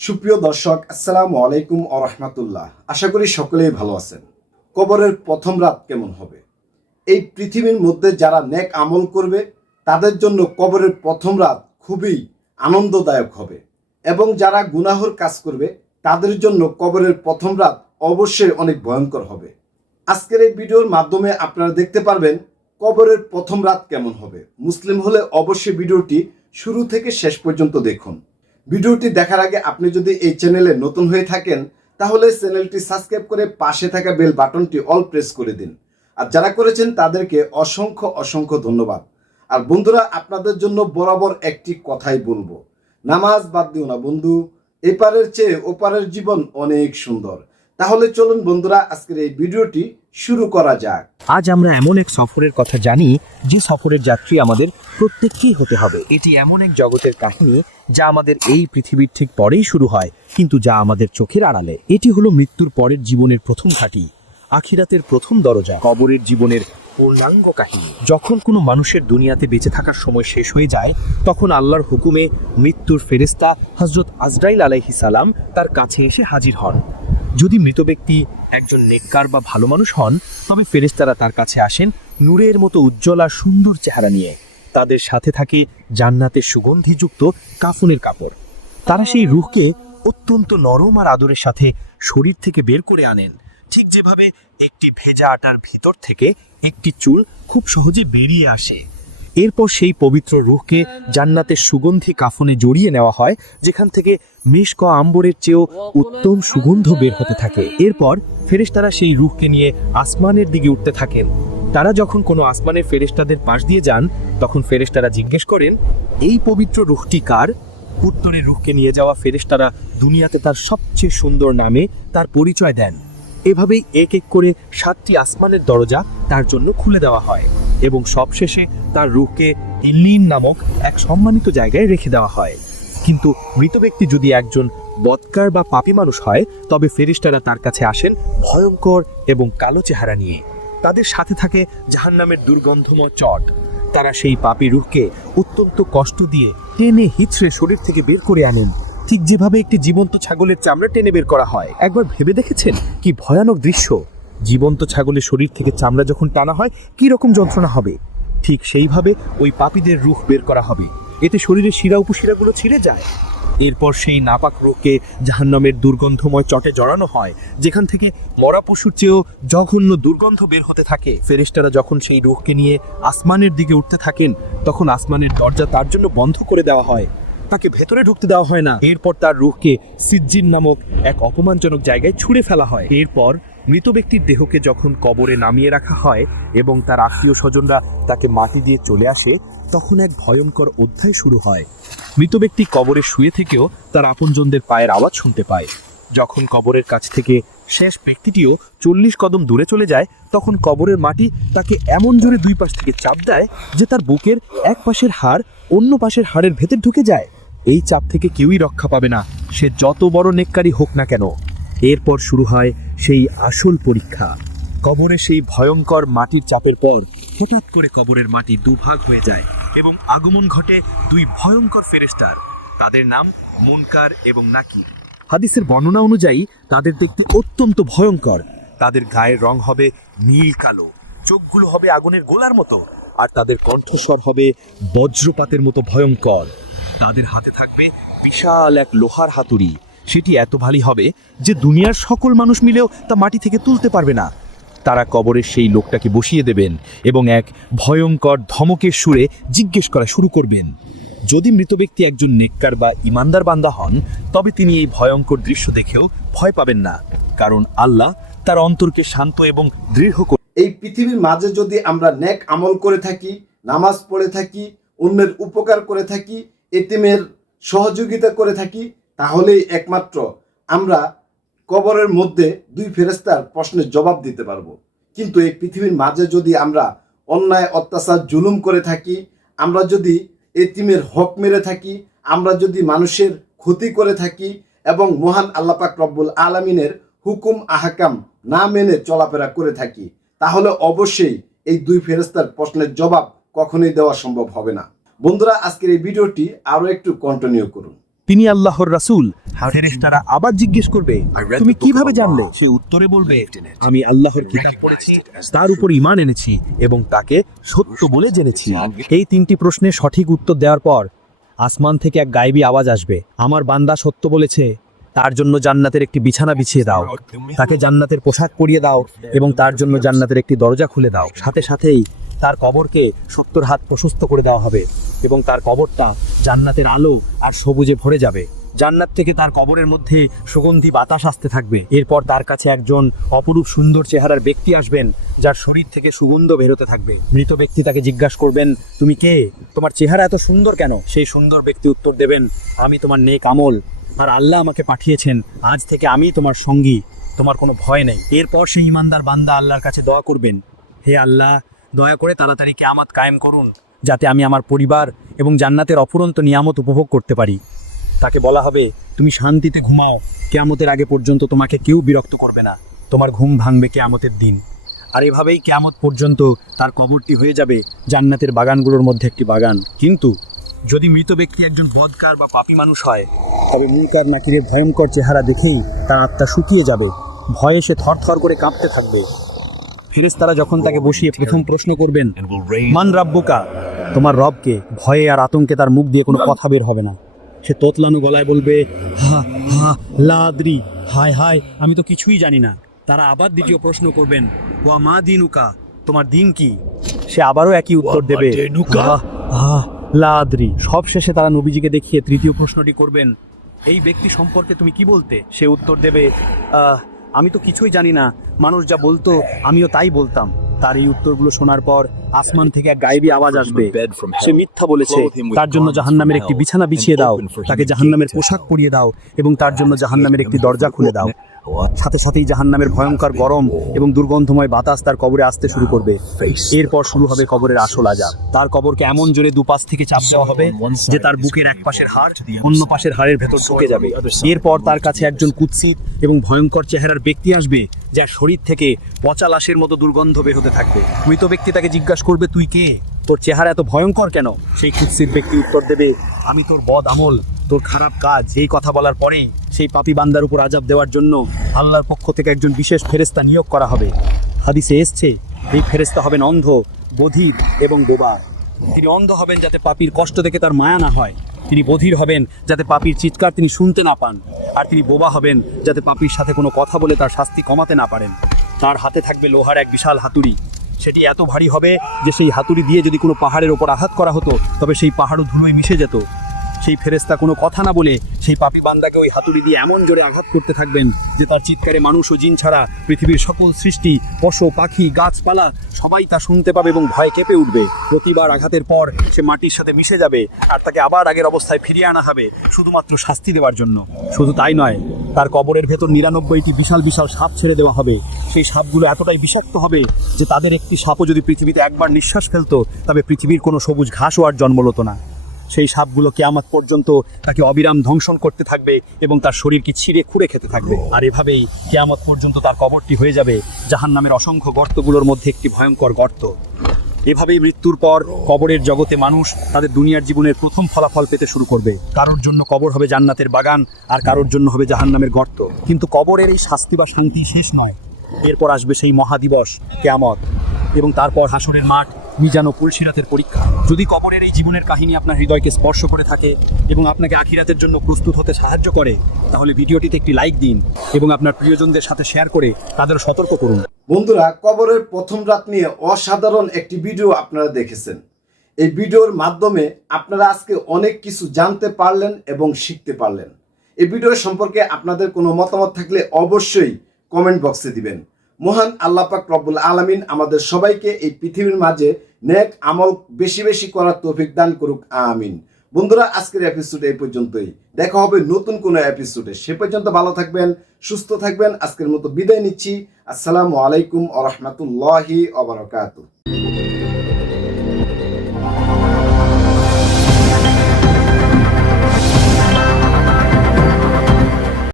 সুপ্রিয় দর্শক, আসসালামু আলাইকুম ও রহমাতুল্লাহ। আশা করি সকলেই ভালো আছেন। কবরের প্রথম রাত কেমন হবে? এই পৃথিবীর মধ্যে যারা নেক আমল করবে, তাদের জন্য কবরের প্রথম রাত খুবই আনন্দদায়ক হবে। এবং যারা গুনাহর কাজ করবে, তাদের জন্য কবরের প্রথম রাত অবশ্যই অনেক ভয়ঙ্কর হবে। আজকের এই ভিডিওর মাধ্যমে আপনারা দেখতে পারবেন কবরের প্রথম রাত কেমন হবে। মুসলিম হলে অবশ্যই ভিডিওটি শুরু থেকে শেষ পর্যন্ত দেখুন। ভিডিওটি দেখার আগে আপনি যদি এই চ্যানেলে নতুন হয়ে থাকেন, তাহলে চ্যানেলটি সাবস্ক্রাইব করে পাশে থাকা বেল বাটনটি অল প্রেস করে দিন। আর যারা করেছেন, তাদেরকে অসংখ্য অসংখ্য ধন্যবাদ। আর বন্ধুরা, আপনাদের জন্য বরাবর একটি কথাই বলব। নামাজ বাদ দিও না বন্ধু, এপারের চেয়ে ওপারের জীবন অনেক সুন্দর। তাহলে চলুন বন্ধুরা, আজকের এই ভিডিওটি শুরু করা যাক। আজ আমরা এমন এক সফরের কথা জানি, যে সফরের যাত্রী আমাদের প্রত্যেককেই হতে হবে। এটি এমন এক জগতের কাহিনী, যা আমাদের এই পৃথিবীর ঠিক পরেই শুরু হয়, কিন্তু যা আমাদের চোখের আড়ালে। এটি হলো মৃত্যুর পরের জীবনের প্রথম ঘাঁটি, আখিরাতের প্রথম দরজা, কবরের জীবনের পূর্ণাঙ্গ কাহিনী। যখন কোনো মানুষের দুনিয়াতে বেঁচে থাকার সময় শেষ হয়ে যায়, তখন আল্লাহর হুকুমে মৃত্যুর ফেরেস্তা হজরত আজরাইল আলাইহি সালাম তার কাছে এসে হাজির হন। যদি মৃত ব্যক্তি একজন নেককার বা ভালো মানুষ হন, তবে ফেরেস্তারা তার কাছে আসেন নূরের মতো উজ্জ্বল আর সুন্দর চেহারা নিয়ে। তাদের সাথে থাকে জান্নাতের সুগন্ধিযুক্ত কাফনের কাপড়। তারা সেই রুহকে অত্যন্ত নরম আর আদরের সাথে শরীর থেকে বের করে আনেন। ঠিক যেভাবে একটি ভেজা আটার ভিতর থেকে একটি চুল খুব সহজে বেরিয়ে আসে। এরপর সেই পবিত্র রুহকে জান্নাতের সুগন্ধি কাফনে জড়িয়ে নেওয়া হয়, যেখান থেকে মেশক আম্বরের চেয়েও উত্তম সুগন্ধ বের হতে থাকে। এরপর ফেরেশতারা সেই রুহকে নিয়ে আসমানের দিকে উঠতে থাকেন। তারা যখন কোনো আসমানের ফেরেশতাদের পাশ দিয়ে যান, তখন ফেরেশতারা জিজ্ঞেস করেন, এই পবিত্র রুহটি কার? উত্তরে রুহকে নিয়ে যাওয়া ফেরেশতারা দুনিয়াতে তার সবচেয়ে সুন্দর নামে তার পরিচয় দেন। এভাবেই এক এক করে সাতটি আসমানের দরজা তার জন্য খুলে দেওয়া হয়। এবং সবশেষে তার রুখকে ইল্লিন নামক এক সম্মানিত জায়গায় রেখে দেওয়া হয়। কিন্তু মৃত ব্যক্তি যদি একজন বৎকার বা পাপী মানুষ হয়, তবে ফেরিস্টারা তার কাছে আসেন ভয়ঙ্কর এবং কালো চেহারা নিয়ে। তাদের সাথে থাকে জাহান্নামের দুর্গন্ধময় চট। তারা সেই পাপী রুহকে অত্যন্ত কষ্ট দিয়ে টেনে হিচড়ে শরীর থেকে বের করে আনেন। ঠিক যেভাবে একটি জীবন্ত ছাগলের চামড়া টেনে বের করা হয়। একবার ভেবে দেখেছেন কি ভয়ানক দৃশ্য? জীবন্ত ছাগলের শরীর থেকে চামড়া যখন টানা হয়, কি রকম যন্ত্রণা হবে? ঠিক সেইভাবে ওই পাপীদের রুখ বের করা হবে। এতে শরীরের শিরা উপশিরাগুলো ছিঁড়ে যায়। এরপর সেই নাপাক রোগকে জাহান্নামের দুর্গন্ধময় চটে জড়ানো হয়, যেখান থেকে মরা পশুর চেয়েও জঘন্য দুর্গন্ধ বের হতে থাকে। ফেরেশতারা যখন সেই রোগকে নিয়ে আসমানের দিকে উঠতে থাকেন, তখন আসমানের দরজা তার জন্য বন্ধ করে দেওয়া হয়। তাকে ভেতরে ঢুকতে দেওয়া হয় না। এরপর তার রুহকে সিজ্জিন নামক এক অপমানজনক জায়গায় ছুঁড়ে ফেলা হয়। এরপর মৃত ব্যক্তির দেহকে যখন কবরে নামিয়ে রাখা হয় এবং তার আত্মীয় স্বজনরা তাকে মাটি দিয়ে চলে আসে, তখন এক ভয়ঙ্কর অধ্যায় শুরু হয়। মৃত ব্যক্তি কবরে শুয়ে থেকেও তার আপনজনদের পায়ের আওয়াজ শুনতে পায়। যখন কবরের কাছ থেকে শেষ ব্যক্তিটিও চল্লিশ কদম দূরে চলে যায়, তখন কবরের মাটি তাকে এমন জোরে দুই পাশ থেকে চাপ দেয় যে তার বুকের এক পাশের হাড় অন্য পাশের হাড়ের ভেতর ঢুকে যায়। এই চাপ থেকে কেউই রক্ষা পাবে না। সে যত বড় নেককারী হোক না কেন, এরপর শুরু হয় সেই আসল পরীক্ষা। কবরে সেই ভয়ঙ্কর মাটির চাপের পর হঠাৎ করে কবরের মাটি দুভাগ হয়ে যায় এবং আগমন ঘটে দুই ভয়ঙ্কর ফেরেস্টার তাদের নাম মুনকার এবং নাকি হাদিসের বর্ণনা অনুযায়ী তাদের দেখতে অত্যন্ত ভয়ঙ্কর। তাদের গায়ের রং হবে নীল কালো, চোখগুলো হবে আগুনের গোলার মতো, আর তাদের কণ্ঠস্বর হবে বজ্রপাতের মতো ভয়ঙ্কর। তাদের হাতে থাকবে বিশাল এক লোহার হাতুড়ি। সেটি এত ভারী হবে যে দুনিয়ার সকল মানুষ মিলেও তা মাটি থেকে তুলতে পারবে না। তারা কবরের সেই লোকটাকে বসিয়ে দেবেন এবং এক ভয়ঙ্কর ধমকের সুরে জিজ্ঞেস করা শুরু করবেন। যদি মৃত ব্যক্তি একজন নেককার বা ইমানদার বান্দা হন, তবে তিনি এই ভয়ঙ্কর দৃশ্য দেখেও ভয় পাবেন না, কারণ আল্লাহ তার অন্তরকে শান্ত এবং দৃঢ় করে এই পৃথিবীর মাঝে যদি আমরা নেক আমল করে থাকি, নামাজ পড়ে থাকি, অন্যের উপকার করে থাকি এতিমের সহযোগিতা করে থাকি, তাহলেই একমাত্র আমরা কবরের মধ্যে দুই ফেরেস্তার প্রশ্নের জবাব দিতে পারব। কিন্তু এই পৃথিবীর মাঝে যদি আমরা অন্যায়, অত্যাচার, জুলুম করে থাকি, আমরা যদি এতিমের হক মেরে থাকি, আমরা যদি মানুষের ক্ষতি করে থাকি এবং মহান আল্লাপাক রব্বুল আলমিনের হুকুম, আহাকাম না মেনে চলাফেরা করে থাকি, তাহলে অবশ্যই এই দুই ফেরেস্তার প্রশ্নের জবাব কখনোই দেওয়া সম্ভব হবে না। বন্ধুরা আজকের এই ভিডিওটি আরও একটু কন্টিনিউ করুন। তিনি আল্লাহর রাসূল। ফেরেশতারা আবার জিজ্ঞেস করবে তুমি কীভাবে জানলে? সে উত্তরে বলবে আমি আল্লাহর কিতাব পড়েছি তার উপর ঈমান এনেছি এবং তাকে সত্য বলে জেনেছি। এই তিনটি প্রশ্নের সঠিক উত্তর দেওয়ার পর আসমান থেকে এক গায়েবী আওয়াজ আসবে। আমার বান্দা সত্য বলেছে তার জন্য জান্নাতের একটি বিছানা বিছিয়ে দাও। তাকে জান্নাতের পোশাক পরিয়ে দাও এবং তার জন্য জান্নাতের একটি দরজা খুলে দাও। সাথে সাথেই তার কবরকে সত্তর হাত প্রশস্ত করে দেওয়া হবে এবং তার কবরটা জান্নাতের আলো আর সবুজে ভরে যাবে। জান্নাত থেকে তার কবরের মধ্যে সুগন্ধি বাতাস আসতে থাকবে। এরপর তার কাছে একজন অপরূপ সুন্দর চেহারার ব্যক্তি আসবেন, যার শরীর থেকে সুগন্ধ বেরোতে থাকবে। মৃত ব্যক্তি তাকে জিজ্ঞাসা করবেন, তুমি কে? তোমার চেহারা এত সুন্দর কেন? সেই সুন্দর ব্যক্তি উত্তর দেবেন, আমি তোমার নেক আমল। আর আল্লাহ আমাকে পাঠিয়েছেন, আজ থেকে আমি তোমার সঙ্গী, তোমার কোনো ভয় নেই। এরপর সেই ইমানদার বান্দা আল্লাহর কাছে দোয়া করবেন, হে আল্লাহ দয়া করে তাড়াতাড়ি কেয়ামত কায়েম করুন, যাতে আমি আমার পরিবার এবং জান্নাতের অফুরন্ত নিয়ামত উপভোগ করতে পারি। তাকে বলা হবে, তুমি শান্তিতে ঘুমাও, কেয়ামতের আগে পর্যন্ত তোমাকে কেউ বিরক্ত করবে না। তোমার ঘুম ভাঙবে কেয়ামতের দিন। আর এভাবেই কেয়ামত পর্যন্ত তার কবরটি হয়ে যাবে জান্নাতের বাগানগুলোর মধ্যে একটি বাগান। কিন্তু যদি মৃত ব্যক্তি একজন বদকার বা পাপী মানুষ হয়, তবে মুনকার নাকিরের ভয়ঙ্কর চেহারা দেখেই তার আত্মা শুকিয়ে যাবে। ভয়ে সে থরথর করে কাঁপতে থাকবে। ফেরেশতারা যখন তাকে বসিয়ে প্রথম প্রশ্ন করবেন মান রাব্বুকা? তোমার রবকে ভয়ে আর আতঙ্কে তার মুখ দিয়ে কোনো কথা বের হবে না। সে তোতলানো গলায় বলবে হা হা লাদ্রি হায় হায় আমি তো কিছুই জানি না। তারা আবার দ্বিতীয় প্রশ্ন করবেন ওয়া মা দিনুকা? তোমার দিন কি? সে আবারও একই উত্তর দেবে লাদ্রি। সব শেষে তারা নবীজিকে দেখিয়ে তৃতীয় প্রশ্নটি করবেন এই ব্যক্তি সম্পর্কে তুমি কি বলতে? সে উত্তর দেবে "আহ, আমি তো কিছুই জানি না। মানুষ যা বলতো, আমিও তাই বলতাম। তার এই উত্তরগুলো শোনার পর আসমান থেকে এক গায়েবী আওয়াজ আসবে। সে মিথ্যা বলেছে। তার জন্য জাহান্নামের একটি বিছানা বিছিয়ে দাও। তাকে জাহান্নামের পোশাক পরিয়ে দাও এবং তার জন্য জাহান্নামের একটি দরজা খুলে দাও। সাথে সাথেই জাহান্নামের ভয়ঙ্কর গরম এবং দুর্গন্ধময় বাতাস তার কবরে আসতে শুরু করবে। এরপর শুরু হবে কবরের আসল আজাব। তার কবরকে এমন জোরে দুপাশ থেকে চাপ দেওয়া হবে যে তার বুকের এক পাশের হাড় অন্য পাশের হাড়ের ভেতর ঢুকে যাবে। এরপর তার কাছে একজন কুৎসিত এবং ভয়ঙ্কর চেহারার ব্যক্তি আসবে, যার শরীর থেকে পচা লাশের মতো দুর্গন্ধ বের হতে থাকবে। মৃত ব্যক্তি তাকে জিজ্ঞাসা করবে, তুই কে? তোর চেহারা এত ভয়ঙ্কর কেন? সেই কুৎসিত ব্যক্তি উত্তর দেবে, আমি তোর বদ আমল, তোর খারাপ কাজ, এই কথা বলার পরেই সেই পাপী বান্দার উপর আজাব দেওয়ার জন্য আল্লাহর পক্ষ থেকে একজন বিশেষ ফেরেস্তা নিয়োগ করা হবে। হাদিসে এসছে, এই ফেরেস্তা হবেন অন্ধ, বধির এবং বোবা তিনি অন্ধ হবেন যাতে পাপির কষ্ট দেখে তার মায়া না হয়। তিনি বধির হবেন যাতে পাপির চিৎকার তিনি শুনতে না পান। আর তিনি বোবা হবেন যাতে পাপির সাথে কোনো কথা বলে তার শাস্তি কমাতে না পারেন। তার হাতে থাকবে লোহার এক বিশাল হাতুড়ি। সেটি এত ভারী হবে যে সেই হাতুড়ি দিয়ে যদি কোনো পাহাড়ের ওপর আঘাত করা হতো, তবে সেই পাহাড়ও ধুলোয় মিশে যেত। সেই ফেরেস্তা কোনো কথা না বলে সেই পাপী বান্দাকে ওই হাতুড়ি দিয়ে এমন জোরে আঘাত করতে থাকবেন যে তার চিৎকারে মানুষ ও জিন ছাড়া পৃথিবীর সকল সৃষ্টি, পশু, পাখি, গাছপালা সবাই তা শুনতে পাবে এবং ভয় কেঁপে উঠবে। প্রতিবার আঘাতের পর সে মাটির সাথে মিশে যাবে আর তাকে আবার আগের অবস্থায় ফিরিয়ে আনা হবে শুধুমাত্র শাস্তি দেওয়ার জন্য। শুধু তাই নয়, তার কবরের ভেতর নিরানব্বইটি বিশাল বিশাল সাপ ছেড়ে দেওয়া হবে। সেই সাপগুলো এতটাই বিষাক্ত হবে যে তাদের একটি সাপও যদি পৃথিবীতে একবার নিঃশ্বাস ফেলতো, তবে পৃথিবীর কোনো সবুজ ঘাসও আর জন্ম হতো না। সেই সাপগুলো কেয়ামত পর্যন্ত তাকে অবিরাম ধ্বংসন করতে থাকবে এবং তার শরীরকে ছিঁড়ে খুঁড়ে খেতে থাকবে। আর এভাবেই কেয়ামত পর্যন্ত তার কবরটি হয়ে যাবে জাহান নামের অসংখ্য গর্তগুলোর মধ্যে একটি ভয়ঙ্কর গর্ত। এভাবেই মৃত্যুর পর কবরের জগতে মানুষ তাদের দুনিয়ার জীবনের প্রথম ফলাফল পেতে শুরু করবে। কারোর জন্য কবর হবে জান্নাতের বাগান, আর কারোর জন্য হবে জাহান্নামের গর্ত। কিন্তু কবরের এই শাস্তি বা শান্তি শেষ নয়। এরপর আসবে সেই মহাদিবস কেয়ামত এবং তারপর হাসরের মাঠ মিজান ও পুলসিরাতের পরীক্ষা। যদি কবরের এই জীবনের কাহিনী আপনার হৃদয়কে স্পর্শ করে থাকে এবং আপনাকে আখিরাতের জন্য প্রস্তুত হতে সাহায্য করে, তাহলে ভিডিওটিতে একটি লাইক দিন এবং আপনার প্রিয়জনদের সাথে শেয়ার করে তাদের সতর্ক করুন। বন্ধুরা, কবরের প্রথম রাত নিয়ে অসাধারণ একটি ভিডিও আপনারা দেখেছেন। এই ভিডিওর মাধ্যমে আপনারা আজকে অনেক কিছু জানতে পারলেন এবং শিখতে পারলেন। এই ভিডিও সম্পর্কে আপনাদের কোনো মতামত থাকলে অবশ্যই কমেন্ট বক্সে দিবেন। মহান আল্লাপাক রব্বুল আলমিন আমাদের সবাইকে এই পৃথিবীর মাঝে নেক আমল বেশি বেশি করার তৌফিক দান করুক, আমিন। বন্ধুরা, আজকের এপিসোড এই পর্যন্তই। দেখা হবে নতুন কোনো এপিসোডে সে পর্যন্ত ভালো থাকবেন, সুস্থ থাকবেন। আজকের মতো বিদায় নিচ্ছি। আসসালামু আলাইকুম আ রহমতুল্লাহি